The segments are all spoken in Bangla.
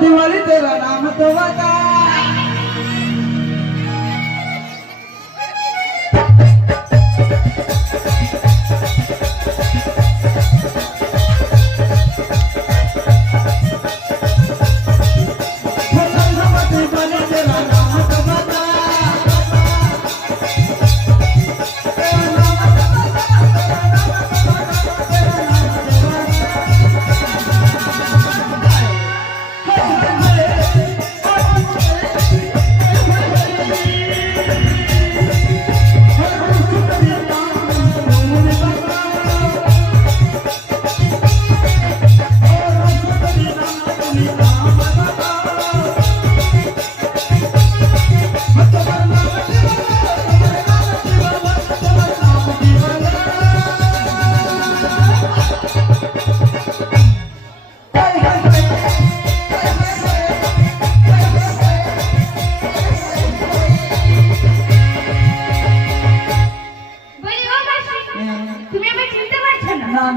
दिवाली तेरा नाम तो बता।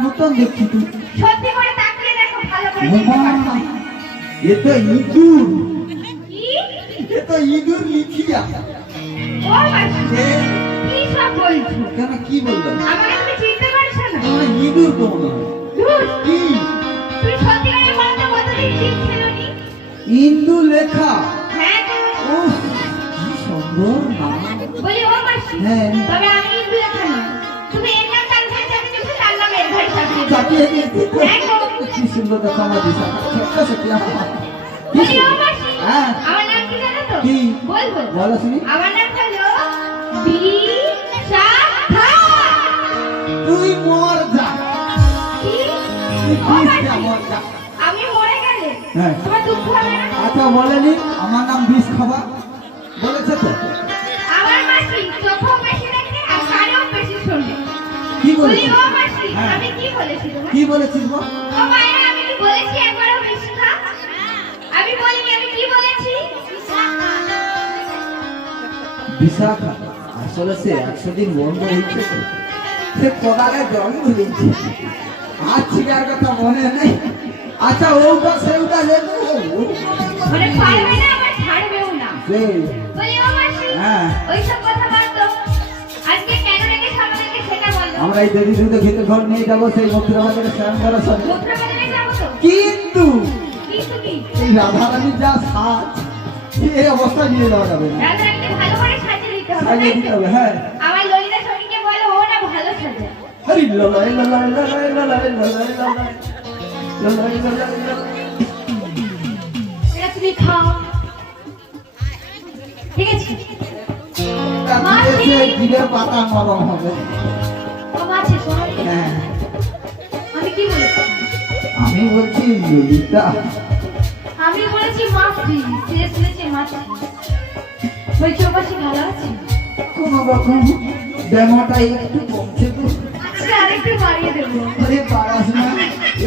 নতুন দেখছি তুই সত্যি করে তাকিয়ে দেখো ভালো করে এ তো ইঁদুর এ তো ইঁদুর লিখিয়া ও মাসি কি সব বলছো কেন কি বলছো আমাকে তুমি চিনতে পারছো না ইঁদুর কোন দূর কি তুই সত্যি করে বলতে কতদিন শিখছিস নি ইন্দু লেখা হ্যাঁ ও কি সুন্দর নাম বলি ও মাসি হ্যাঁ তবে আমি ইন্দু লেখা না তুমি এর নাম জানতে চাইছো তার নাম এর ভাই চাপিয়ে দিয়েছি কি সুন্দর কথা আমার দিশা ছোট্ট ছোট্ট বলি ও মাসি হ্যাঁ আমার নাম কি জানো তো কি বল বল বলো শুনি আমার নাম হলো বিশাখা তুই মর যা কি ও মাসি মর যা আমি মরে গেলে হ্যাঁ তোমার দুঃখ হবে না আচ্ছা বলেনি আমার নাম বিষ খাবা বলেছে তো আমার মাসি চোখও বেশি দেখে আর কানেও বেশি শোনে কি বলি ও মাসি আমি কি বলেছি তোমায় কি বলেছিস গো ও মায়া আমি কি বলেছি একবারও বিষ খা আমি বলিনি আমি কি বলেছি বিশাখা আসলে সে 100 দিন বন্ধ হয়েছে সে কোদালে জল ধরেছে আজ চিকার কথা মনে নেই আচ্ছা ওটা সেটা লেখো মানে পারবে না আবার ছাড়বেও না বলি ও মাসি হ্যাঁ ওই সব কথা বাদ দাও আজকে কেন রেখে আমাদেরকে সেটা বলো আমরা এই দেবী দুটো খেতে ঘর নিয়ে যাব সেই মথুরা বাজারে স্নান করার জন্য মথুরা বাজারে যাব তো কিন্তু কি এই রাধা রানী যা সাজ এই অবস্থা নিয়ে যাওয়া যাবে না রাধা রানীকে ভালো করে সাজিয়ে দিতে হবে সাজিয়ে দিতে হবে হ্যাঁ আমার ললিতা সখীকে বলো ও না ভালো সাজে হরি ললাই ললাই ললাই ললাই ললাই ললাই ললাই এটা তুমি খাও ঠিক আছে মাছি জিরে পাতা নরম হবে ও মাছি শোনো হ্যাঁ আমি কি বলছি আমি বলছি ললিতা আমি বলেছি মাছি সে শুনেছে মাছি বলছি ওপাশে ভালো আছে কোন রকম ডেমোটা একটু কমছে তো আচ্ছা আরেকটু বাড়িয়ে দেবো আরে পারাস না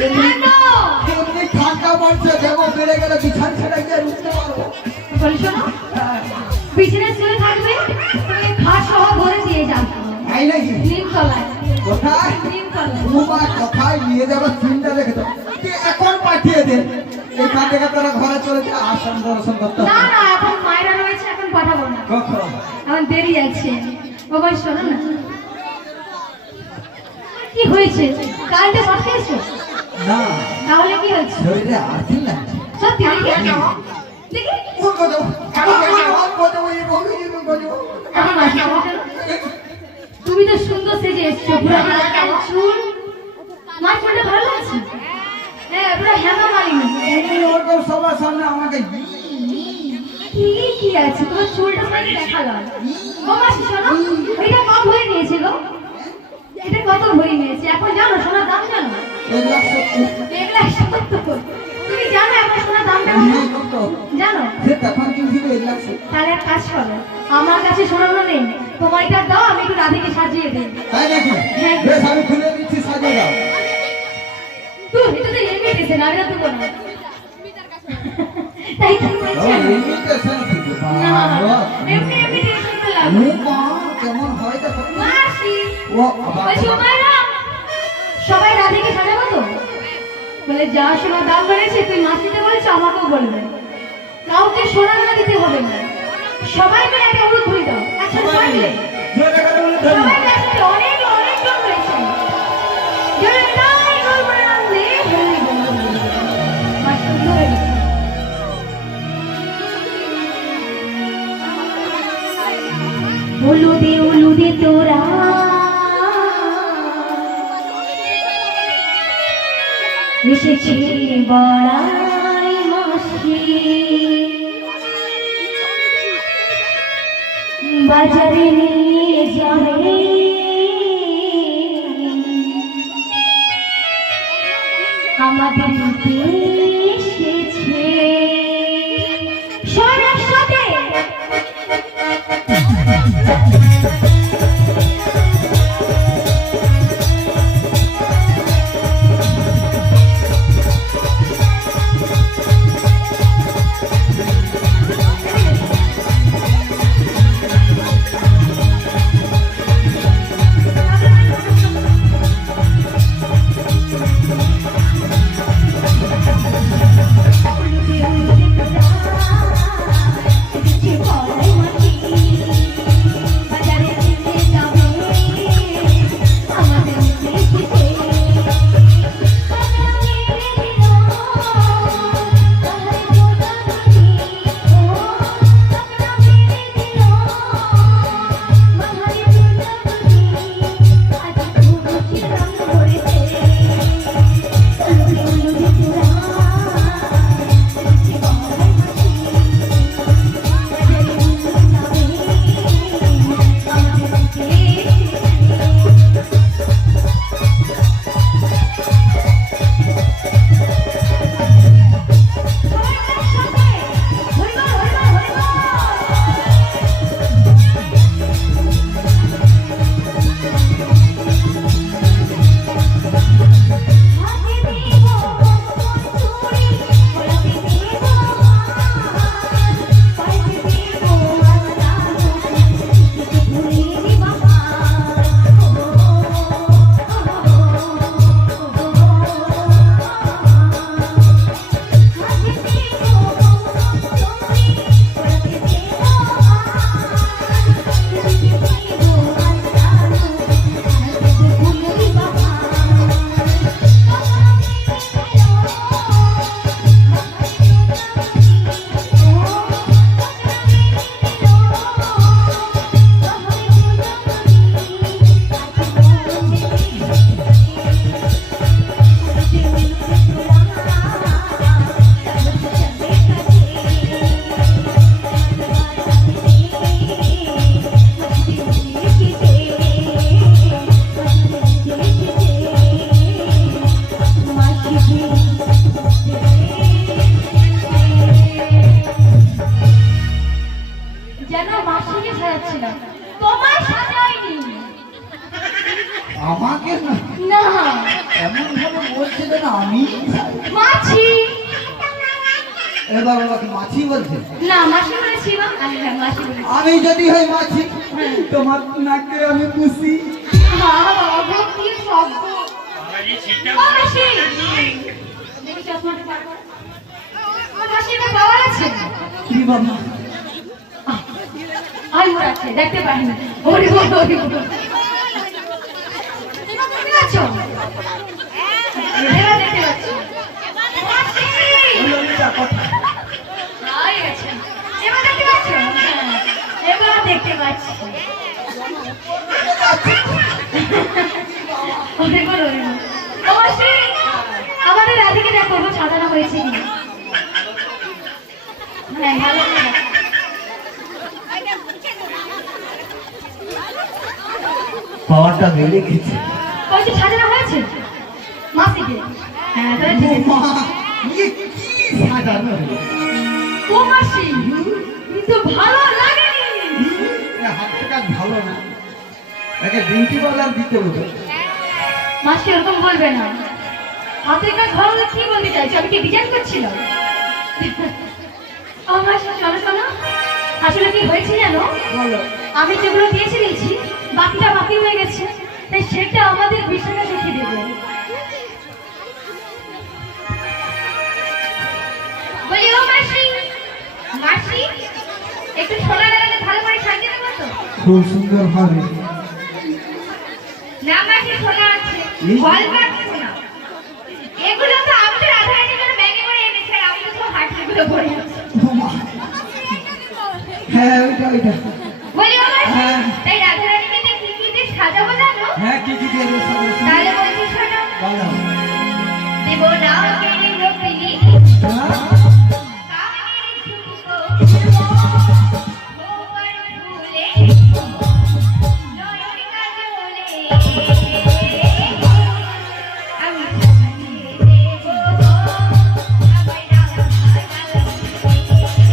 এমনি ঠান্ডা পড়ছে ডেমো বেড়ে গেলে বিছান ছেড়ে গিয়ে উঠতে পারবো বলছো না বিছানে শুয়ে থাকবে তুমি খাট সহ ভরে দিয়ে যাবে তাই নাকি নিম তলায় কোথায় নিম তলায় তোমার কোথায় নিয়ে যাবে চিন্তা দেখে তো এখন পাঠিয়ে দে এখান থেকে তোরা ঘরে চলে যা আসন দর্শন করতে না না এখন মায়েরা রয়েছে এখন পাঠাবো না কখন এখন দেরি আছে বাবা শোনো না কি হয়েছে কালকে শর্ট খেয়েছো না তাহলে কি হয়েছে শরীরে আর্থিং লাগছে সত্যি দেখি তুমি তো সুন্দর সেজে এসছো পুরো চুল মার চুলটা ভালো লাগছে হ্যাঁ পুরো হেমা মালিনী ওরকম সবার সামনে আমাকে কি আছে তোমার চুলটা মানে দেখালাম ও মাসি শোনো এটা কম ভরে নিয়েছিল এটা কত ভরে নিয়েছে এখন জানো সোনার দাম জানো 1,70,000 তুমি জানো এখন সোনার দাম কত জানো তখন কিনছিল 1,70,000 তাহলে এক কাজ করো আমার কাছে সোনাগুলো নেই তোমার এটা দাও আমি একটু রাধিকে সাজিয়ে দিই তাই নাকি বেশ আমি খুলে দিচ্ছি সাজিয়ে দাও তুই এটা তো ইনভিটেশন আর না তুই বল তাই কি বলছিস ইনভিটেশন না এমনি ইনভিটেশন তো লাগে কেমন হয় দেখো মাসি ও সবাই রাধিকে সাজাবো তো বলে যা সোনা দাম বেড়েছে তুই মাসিতে বলেছ আমাকেও বলবে, কাউকে সোনা না দিতে হবে না, সবাই মিলে একটা উলুধ্বনি ধরে দাও। আচ্ছা পারলে সবাই একসাথে অনেক অনেক জন রয়েছে, জোরে তাই গল্পের নাম দিয়ে হরি বল মাস্টার ধরে গেছে। উলুদে উলুদে তোরা এসেছে বড়াই মাসি, বাজারে নিয়ে যাবে আমাদের এসেছে সরস্বতী। আমাকে না এমন ভাবে বলছে যেন আমি মাছি। এবার বাবাকে মাছি বলছে না মাছি বলেছি না, হ্যাঁ মাছি বলেছি। আমি যদি হই মাছি তোমার নাকে আমি পুষি। বাবা কি শব্দ! ও মাছি, দেখি চশমাটা পার কর। ও মাছি, এটা পাওয়ার আছে? কি বাবা? আই ওর আছে, দেখতে পাইনি। ওরে ওরে ওরে আচ্ছা এবার দেখতে পাচ্ছি। মাছি আই আছে, এবার দেখতে পাচ্ছ? এবার দেখতে পাচ্ছি। আমাদের রাধিকে দেখো সাজানো হয়েছে কি? হ্যাঁ ভালো। পাওয়ারটা বেড়ে গেছে। কয়েকটি সাজানো হয়েছে মাসিকে। হ্যাঁ তাহলে ঠিক আছে। মা ইয়ে কি সাজানো হলো? ও মাসি কিন্তু ভালো লাগেনি। হাতের কাজ ভালো না, একে বিউটি পার্লার দিতে হবে। মাসি এরকম বলবে না, হাতের কাজ ভালো না। কি বলতে চাইছো? আমি কি ডিজাইন করছিলাম? ও মাসি শোনো শোনো, আসলে কি হয়েছে জানো? বলো। আমি যেগুলো দিয়েছি বাকিটা বাকি হয়ে গেছে, তাই সেটা আমাদের বিছানা রেখে দেবো। বলি ও মাসি একটু সোনা লাগালে ভালো করে সাজিয়ে দেবো তো? খুব সুন্দর হবে। না মাসি সোনা আছে, হলমার্ক সোনা। এগুলো তো আমাদের রাধারানীর জন্য ব্যাগে করে এনেছে, আর আমি তো সব হাট এগুলো পরে আছি। হ্যাঁ ওইটা ওইটা। বলি ও মাসি, হ্যাঁ। তাই রাধারানীকে নিয়ে কি কি দিয়ে সাজাবো জানো? হ্যাঁ কি কি দিয়ে সাজাবো? তাহলে বলছি শোনো। বলো। দেব না কেনে রূপিনী হ্যাঁ? কানের ঝুমকো ভুবন ফুলে নয়ন কাজলে আমি সাজিয়ে দেব আমায় রাধা রাধা আমায়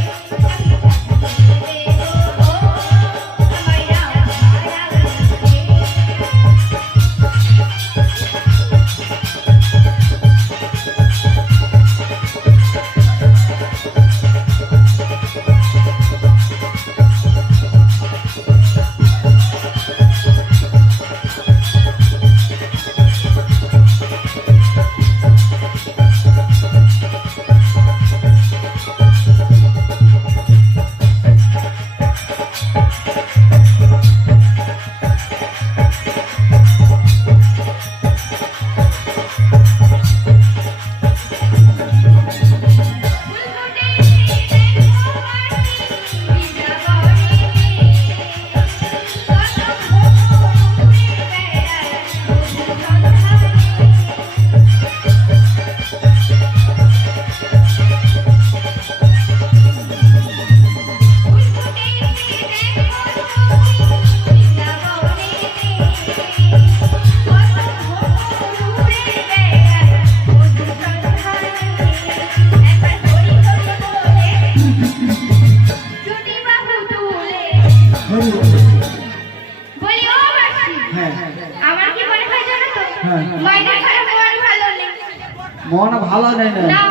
বলি ও মাসি, হ্যাঁ আমার কি মনে হয় জানো তো? হ্যাঁ। মাইনা খারাপ মন ভালো নেই। মন ভালো নেই না, না।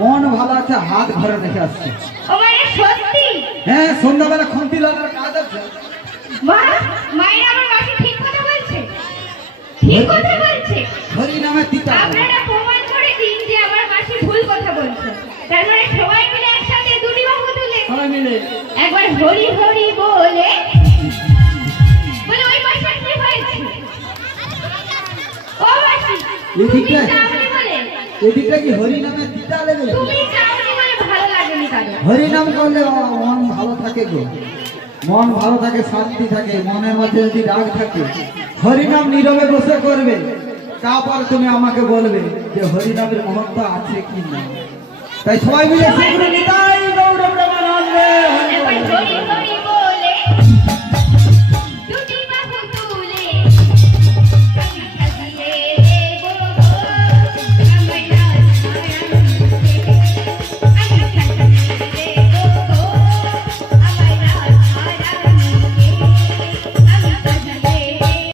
মন ভালো আছে, হাত ঘরে রেখে আসছে। ও মানে সত্যি? হ্যাঁ সন্ধ্যাবেলা খুন্তি লাগার কাজ আছে। মা, মাইনা আমার মাসি ঠিক কথা বলছে। ঠিক কথা বলছে। হরি নামে তিতা। আপনারা প্রমাণ করে দিন যে আমার মাসি ভুল কথা বলছে। তার মানে সবাই মিলে একসাথে দুটি বাহু তুলে সবাই মিলে একবার হরি হরি বলে বলে ওই মাসি কি হয়েছে? ও মাসি, তুমি এদিকে? যাওনি বলে, এদিকটা কি হরি নামে তিতা লেগে? তুমি যাওনি বলে ভালো লাগেনি তাদের। হরি নাম করলে মন ভালো থাকে গো, মন ভালো থাকে, শান্তি থাকে, মনের মধ্যে যদি রাগ থাকে হরি নাম নীরবে বসে করবে, তারপর তুমি আমাকে বলবে যে হরি নামের মহত্ব আছে কি না। তাই সবাই মিলে নিতাই গৌর প্রেমানন্দে।